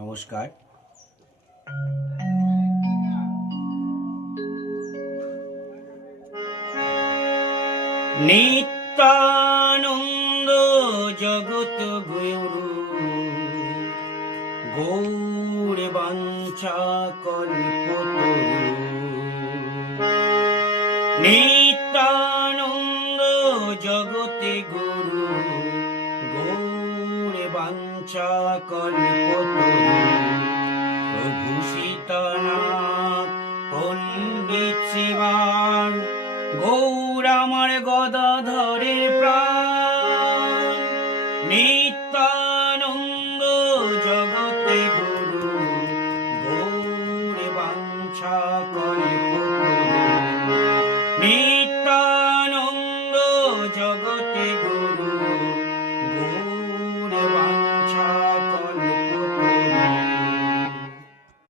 নমস্কার। নিত্যানন্দ জগৎ গুরু গৌর বাঞ্ছা কল্পতরু। নিত্যানন্দ জগৎ গুরু গৌর বাঞ্ছা কল্পতরু। প্রভু সীতানাথ পণ্ডিত শিবা